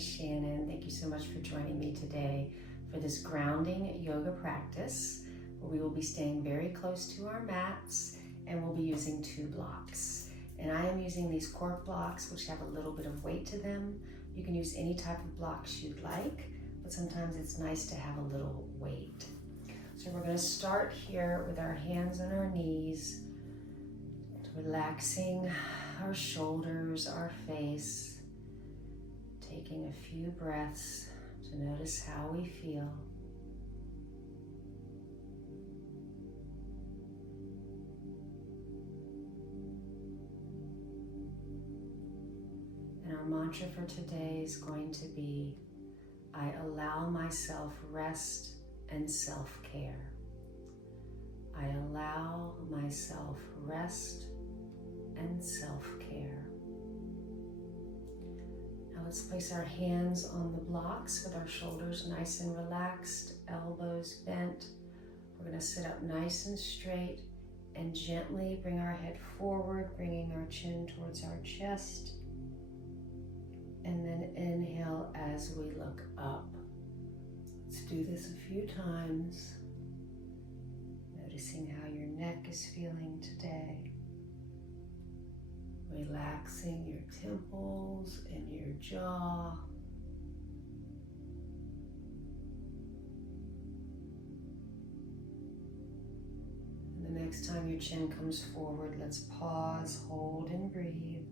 is Shannon. Thank you so much for joining me today for this grounding yoga practice where we will be staying very close to our mats and we'll be using 2 blocks. And I am using these cork blocks which have a little bit of weight to them. You can use any type of blocks you'd like, but sometimes it's nice to have a little weight. So we're going to start here with our hands on our knees, relaxing our shoulders, our face, taking a few breaths to notice how we feel. And our mantra for today is going to be, I allow myself rest and self-care. I allow myself rest and self-care. Now let's place our hands on the blocks with our shoulders nice and relaxed, elbows bent. We're going to sit up nice and straight and gently bring our head forward, bringing our chin towards our chest. And then inhale as we look up. Let's do this a few times. Noticing how your neck is feeling today. Relaxing your temples and your jaw. And the next time your chin comes forward, let's pause, hold, and breathe.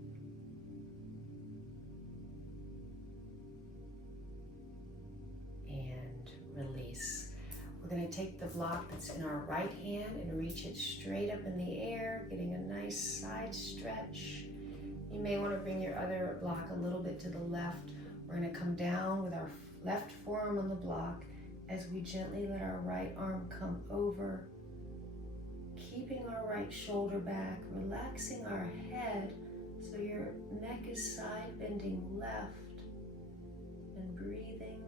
And release. We're going to take the block that's in our right hand and reach it straight up in the air, getting a nice side stretch. You may want to bring your other block a little bit to the left. We're going to come down with our left forearm on the block as we gently let our right arm come over, keeping our right shoulder back, relaxing our head so your neck is side bending left, and breathing.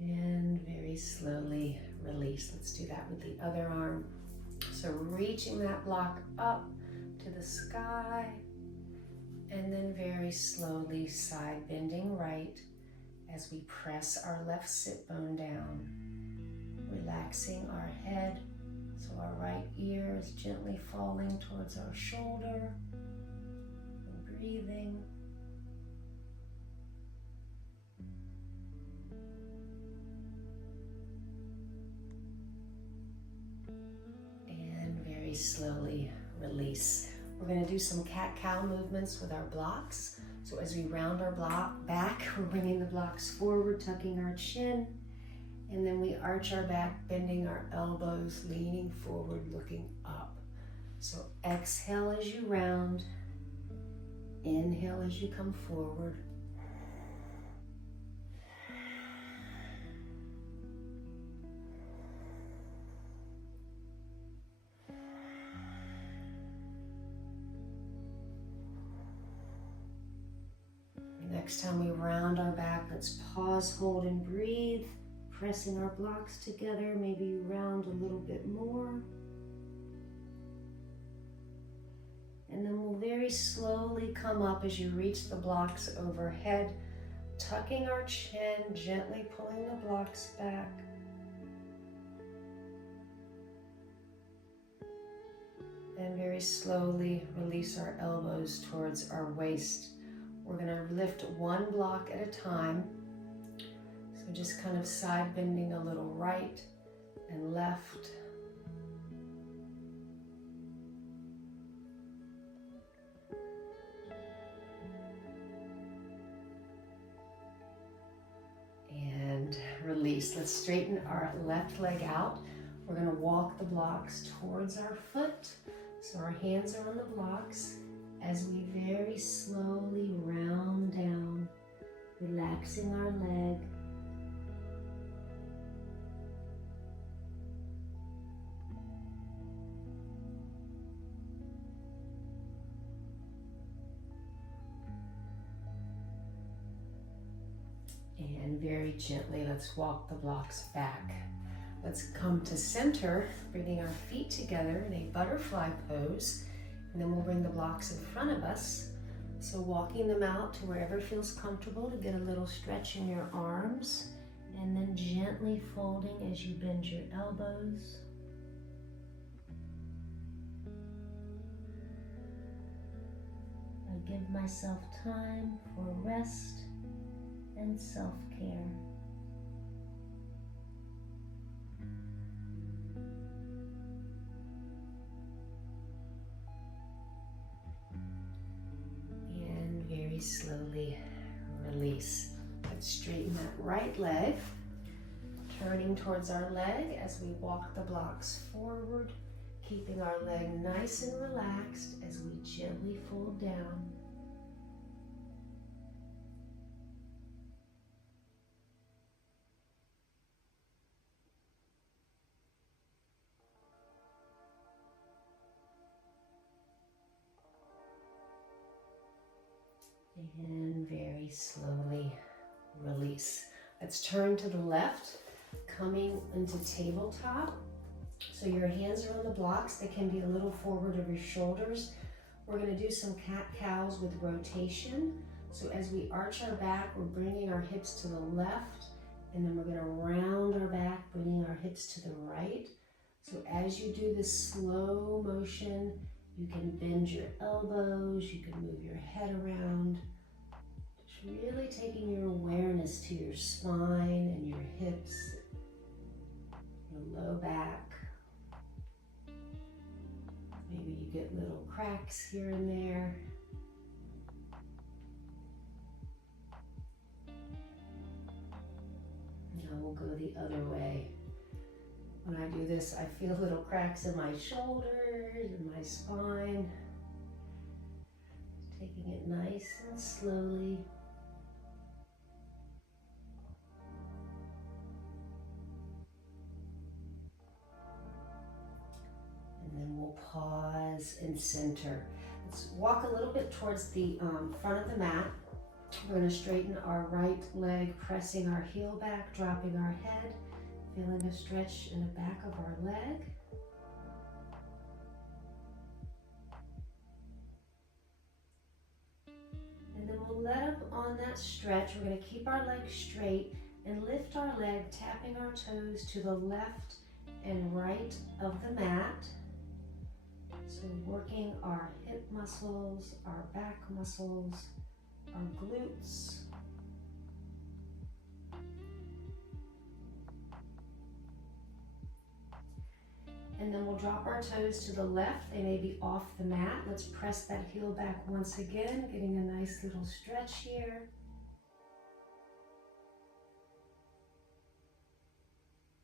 And very slowly release. Let's do that with the other arm. So reaching that block up to the sky, and then very slowly side bending right as we press our left sit bone down, relaxing our head so our right ear is gently falling towards our shoulder, and breathing. Slowly release. We're going to do some cat-cow movements with our blocks. So as we round our block back, we're bringing the blocks forward, tucking our chin, and then we arch our back, bending our elbows, leaning forward, looking up. So exhale as you round, inhale as you come forward. Next time we round our back, let's pause, hold, and breathe, pressing our blocks together. Maybe round a little bit more. And then we'll very slowly come up as you reach the blocks overhead, tucking our chin, gently pulling the blocks back. And very slowly release our elbows towards our waist. We're going to lift one block at a time. So just kind of side bending a little right and left. And release. Let's straighten our left leg out. We're going to walk the blocks towards our foot. So our hands are on the blocks. As we very slowly round down, relaxing our leg. And very gently, let's walk the blocks back. Let's come to center, bringing our feet together in a butterfly pose. And then we'll bring the blocks in front of us. So walking them out to wherever feels comfortable to get a little stretch in your arms, and then gently folding as you bend your elbows. I give myself time for rest and self-care. And very slowly release. Let's straighten that right leg, turning towards our leg as we walk the blocks forward, keeping our leg nice and relaxed as we gently fold down. And very slowly release. Let's turn to the left, coming into tabletop. So your hands are on the blocks. They can be a little forward of your shoulders. We're going to do some cat-cows with rotation. So as we arch our back, we're bringing our hips to the left, and then we're going to round our back, bringing our hips to the right. So as you do this slow motion, you can bend your elbows, you can move your head around. Just really taking your awareness to your spine and your hips, your low back. Maybe you get little cracks here and there. Now we'll go the other way. When I do this, I feel little cracks in my shoulders and my spine. Taking it nice and slowly. And then we'll pause and center. Let's walk a little bit towards the front of the mat. We're going to straighten our right leg, pressing our heel back, dropping our head, feeling a stretch in the back of our leg. And then we'll let up on that stretch. We're going to keep our leg straight and lift our leg, tapping our toes to the left and right of the mat. So working our hip muscles, our back muscles, our glutes. And then we'll drop our toes to the left. They may be off the mat. Let's press that heel back once again, getting a nice little stretch here.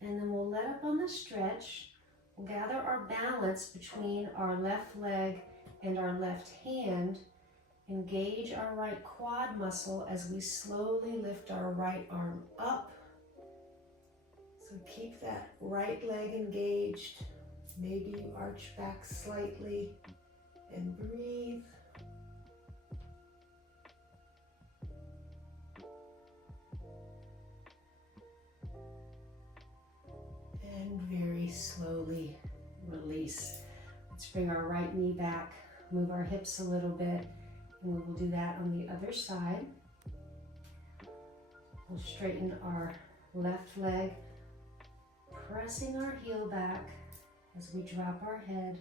And then we'll let up on the stretch. We'll gather our balance between our left leg and our left hand. Engage our right quad muscle as we slowly lift our right arm up. So keep that right leg engaged. Maybe you arch back slightly and breathe. And very slowly release. Let's bring our right knee back, move our hips a little bit, and we will do that on the other side. We'll straighten our left leg, pressing our heel back as we drop our head.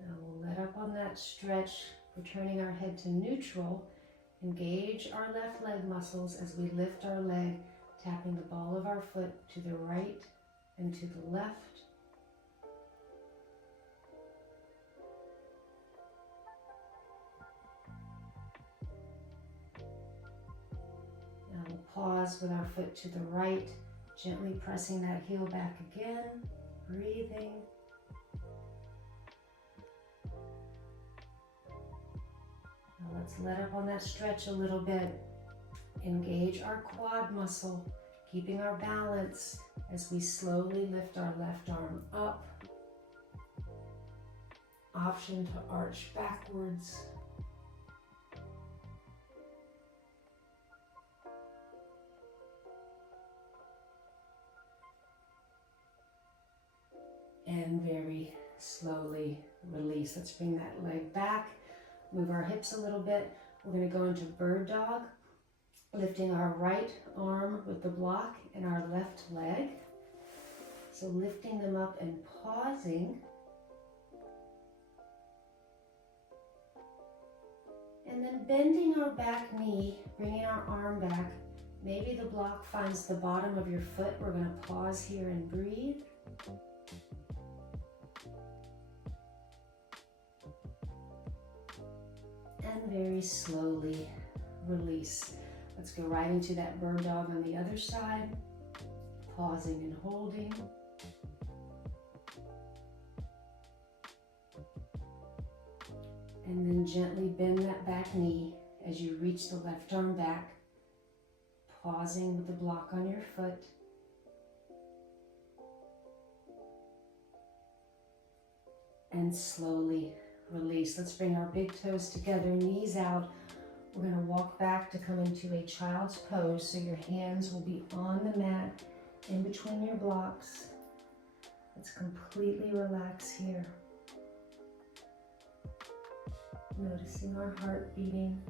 Now we'll let up on that stretch, returning our head to neutral. Engage our left leg muscles as we lift our leg, tapping the ball of our foot to the right and to the left. Now we'll pause with our foot to the right, gently pressing that heel back again, breathing. Now let's let up on that stretch a little bit. Engage our quad muscle, keeping our balance as we slowly lift our left arm up. Option to arch backwards. And very slowly release. Let's bring that leg back, move our hips a little bit. We're going to go into bird dog, lifting our right arm with the block and our left leg. So lifting them up and pausing. And then bending our back knee, bringing our arm back. Maybe the block finds the bottom of your foot. We're going to pause here and breathe. And very slowly release. Let's go right into that bird dog on the other side. Pausing and holding. And then gently bend that back knee as you reach the left arm back. Pausing with the block on your foot. And slowly release. Let's bring our big toes together, knees out. We're going to walk back to come into a child's pose. So your hands will be on the mat in between your blocks. Let's completely relax here. Noticing our heart beating.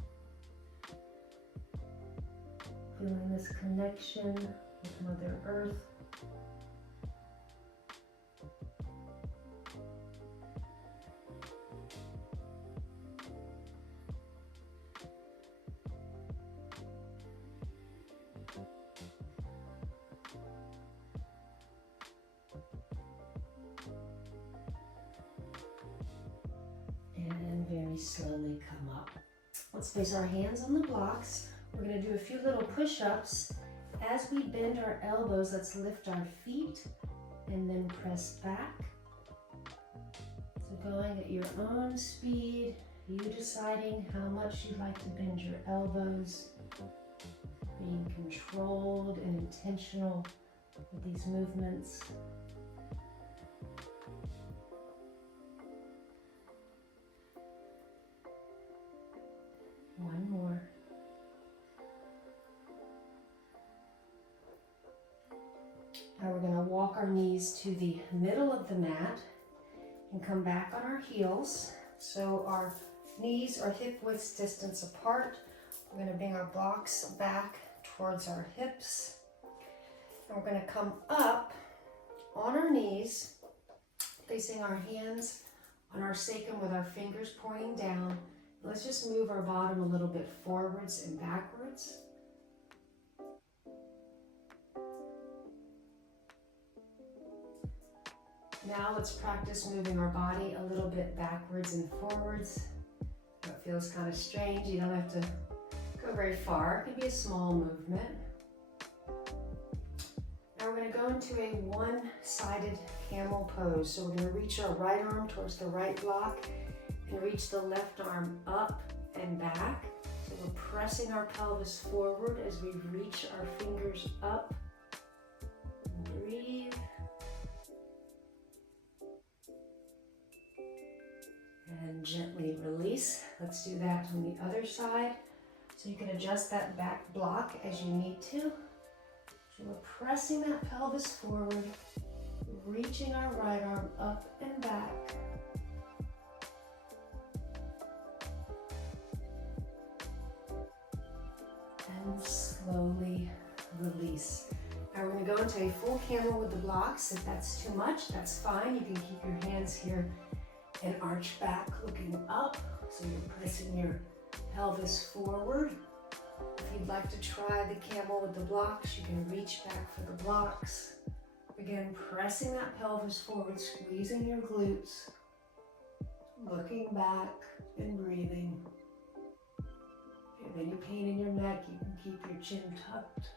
Feeling this connection with Mother Earth. And very slowly come up. Let's place our hands on the blocks. We're going to do a few little push-ups. As we bend our elbows, let's lift our feet and then press back. So going at your own speed, you deciding how much you'd like to bend your elbows, being controlled and intentional with these movements. One more. Now we're going to walk our knees to the middle of the mat and come back on our heels. So our knees are hip width distance apart. We're going to bring our blocks back towards our hips. And we're going to come up on our knees, placing our hands on our sacrum with our fingers pointing down. Let's just move our bottom a little bit forwards and backwards. Now let's practice moving our body a little bit backwards and forwards. It feels kind of strange. You don't have to go very far. It can be a small movement. Now we're going to go into a one-sided camel pose. So we're going to reach our right arm towards the right block and reach the left arm up and back. So we're pressing our pelvis forward as we reach our fingers up. Breathe. And gently release. Let's do that on the other side. So you can adjust that back block as you need to. So we're pressing that pelvis forward, reaching our right arm up and back. And slowly release. Now we're going to go into a full camel with the blocks. If that's too much, that's fine. You can keep your hands here and arch back looking up. So you're pressing your pelvis forward. If you'd like to try the camel with the blocks, you can reach back for the blocks. Again, pressing that pelvis forward, squeezing your glutes, looking back and breathing. If you have any pain in your neck, you can keep your chin tucked.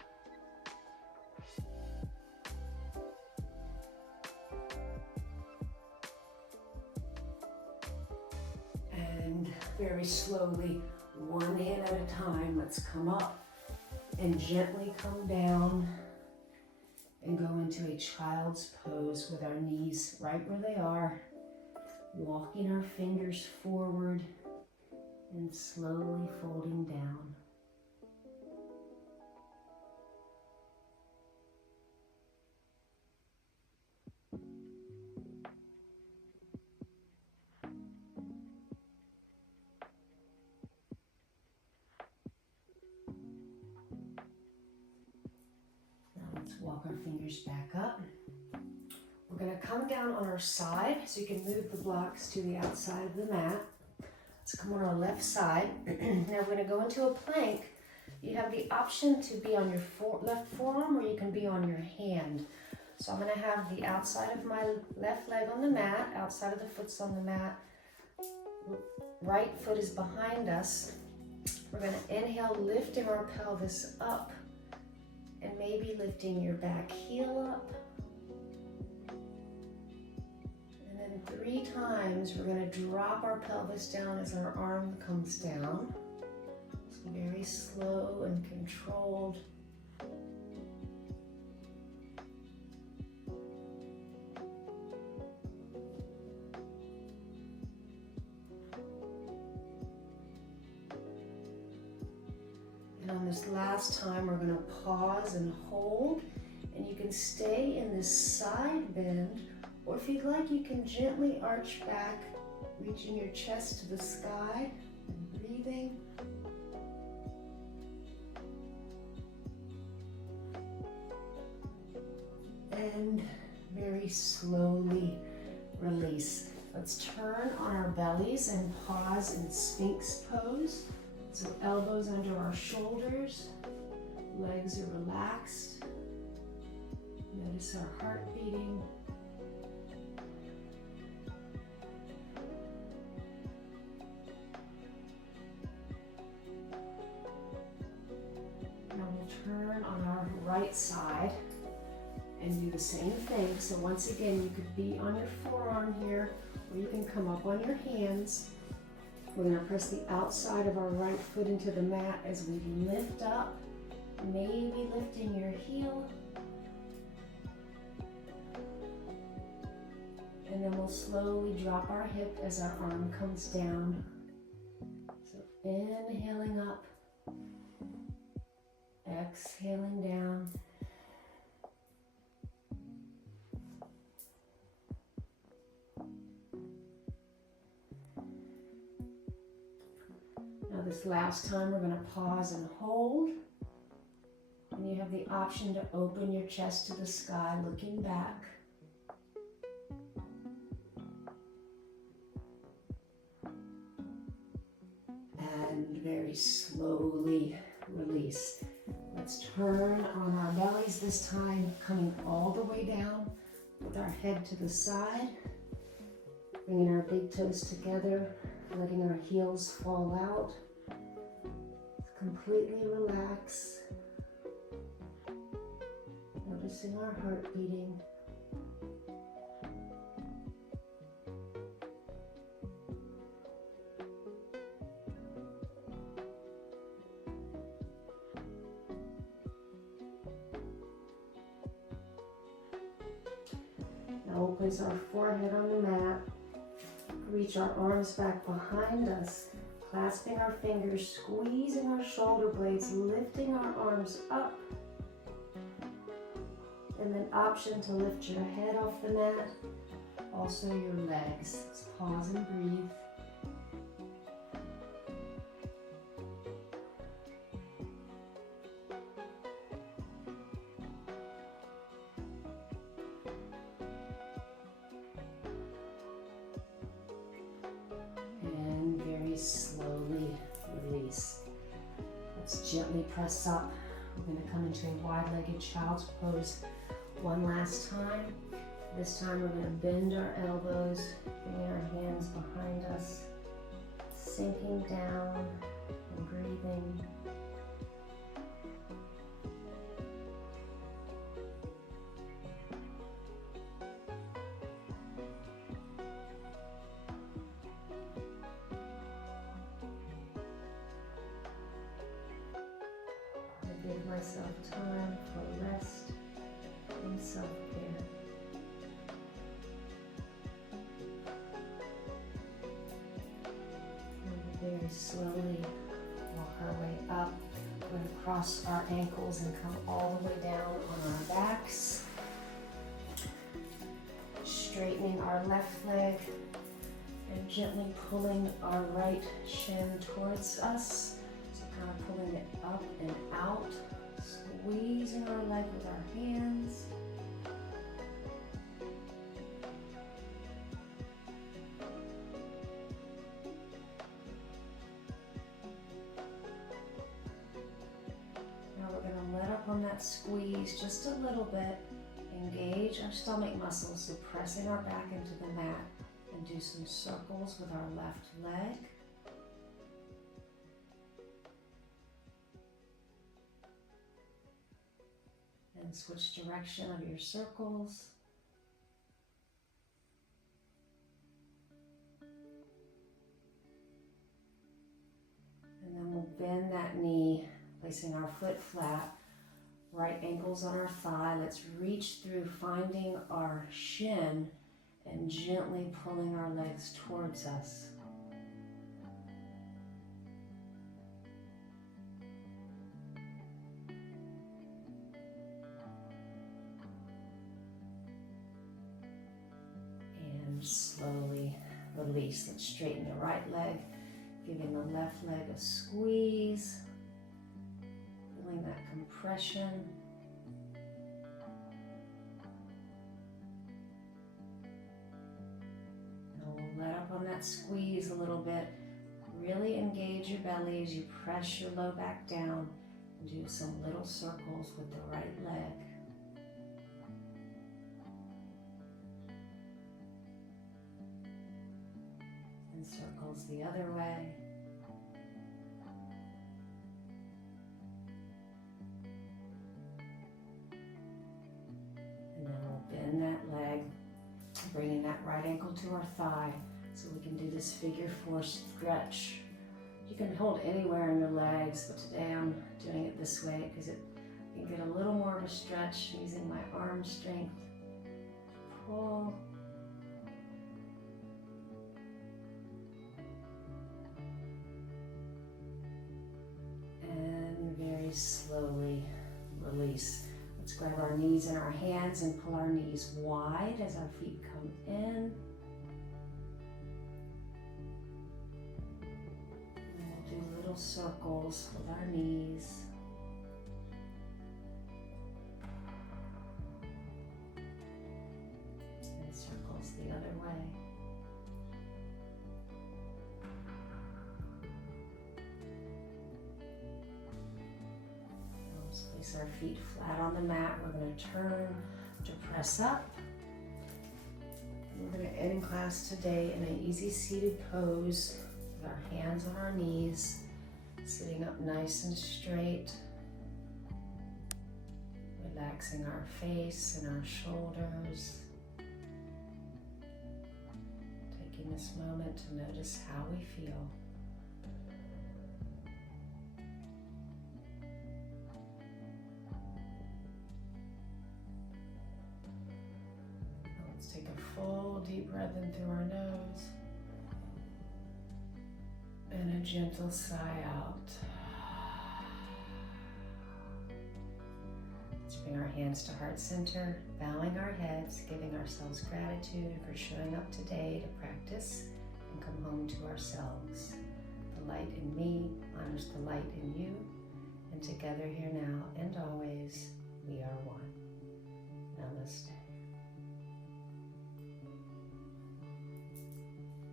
And very slowly, one hand at a time, let's come up and gently come down and go into a child's pose with our knees right where they are, walking our fingers forward and slowly folding down. Walk our fingers back up. We're going to come down on our side so you can move the blocks to the outside of the mat. Let's come on our left side. Now we're going to go into a plank. You have the option to be on your left forearm or you can be on your hand. So I'm going to have the outside of my left leg on the mat, outside of the foot's on the mat. Right foot is behind us. We're going to inhale, lifting our pelvis up and maybe lifting your back heel up. And then 3 times we're going to drop our pelvis down as our arm comes down. It's very slow and controlled. And on this last time, we're going to pause and hold, and you can stay in this side bend, or if you'd like, you can gently arch back, reaching your chest to the sky and breathing. And very slowly release. Let's turn on our bellies and pause in Sphinx pose. So elbows under our shoulders, legs are relaxed. Notice our heart beating. Now we'll turn on our right side and do the same thing. So once again, you could be on your forearm here, or you can come up on your hands. We're going to press the outside of our right foot into the mat as we lift up, maybe lifting your heel. And then we'll slowly drop our hip as our arm comes down. So inhaling up, exhaling down. Now this last time we're going to pause and hold. And you have the option to open your chest to the sky, looking back. And very slowly release. Let's turn on our bellies this time, coming all the way down with our head to the side. Bringing our big toes together, letting our heels fall out. Completely relax. Noticing our heart beating. Now we'll place our forehead on the mat. Reach our arms back behind us, clasping our fingers, squeezing our shoulder blades, lifting our arms up. And then option to lift your head off the mat, also your legs. Let's pause and breathe. Slowly release. Let's gently press up. We're going to come into a wide-legged child's pose one last time. This time we're going to bend our elbows, bringing our hands behind us, sinking down and breathing. Give myself time for rest and self-care. And very slowly walk our way up. We're going to cross our ankles and come all the way down on our backs. Straightening our left leg and gently pulling our right shin towards us. Kind of pulling it up and out, squeezing our leg with our hands. that squeeze just a little bit. Engage our stomach muscles, so pressing our back into the mat, and do some circles with our left leg. And switch direction of your circles. And then we'll bend that knee, placing our foot flat, right ankles on our thigh. Let's reach through, finding our shin and gently pulling our legs towards us. And slowly release. Let's straighten the right leg, giving the left leg a squeeze. Feeling that compression. And we'll let up on that squeeze a little bit. Really engage your belly as you press your low back down, and do some little circles with the right leg. And circles the other way. And then we'll bend that leg, bringing that right ankle to our thigh, so we can do this figure four stretch. You can hold anywhere in your legs, but today I'm doing it this way because it can get a little more of a stretch using my arm strength. Pull. And very slowly release. Let's grab our knees in our hands and pull our knees wide as our feet come in. And we'll do little circles with our knees. And circles the other way. Place our feet flat on the mat. We're going to turn to press up. We're going to end class today in an easy seated pose with our hands on our knees, sitting up nice and straight, relaxing our face and our shoulders, taking this moment to notice how we feel. Take a full deep breath in through our nose and a gentle sigh out. Let's bring our hands to heart center, bowing our heads, giving ourselves gratitude for showing up today to practice and come home to ourselves. The light in me honors the light in you, and together here now and always, we are one. Namaste.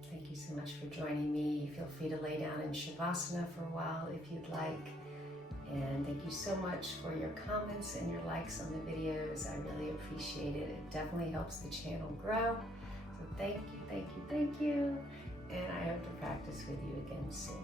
Thank you so much for joining me. Feel free to lay down in Shavasana for a while if you'd like. And thank you so much for your comments and your likes on the videos. I really appreciate it. It definitely helps the channel grow. So thank you, thank you, thank you. And I hope to practice with you again soon.